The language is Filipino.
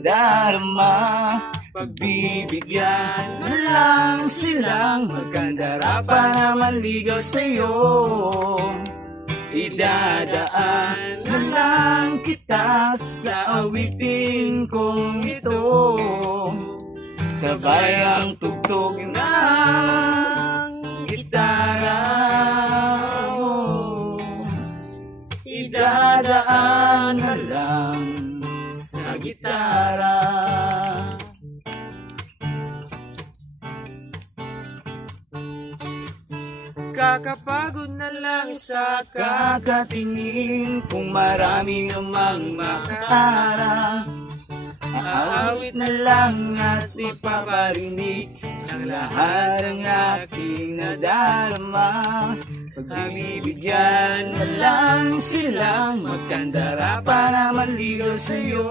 darama. Pagbibigyan na lang silang magkandara para manligaw sa'yo. Idadaan na lang kita sa awitin kong ito, sabay ang tugtog ng gitara. Idadaan na lang sa gitara. Kakapagod na lang sa Kakatingin kung marami namang makatara. Aawit na lang at ipaparinig ang lahat ng aking nadarama. Pagbibigyan na lang silang magkandara para manligaw sa'yo.